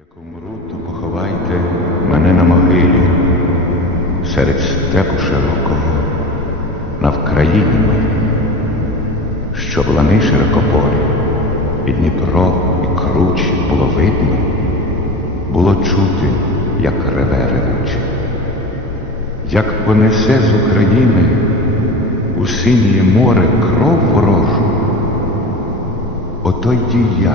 Як умру, то поховайте мене на могилі, серед степу широкого, на Вкраїні моїй, щоб лани широкополі, і Дніпро, і кручі було видно, було чути, як реве ревуче, як понесе з України у синє море кров ворожу, ото й я,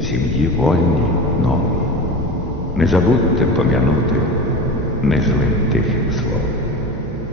сім'ї вольні, нові. Не забудьте пом'янути незлим тихим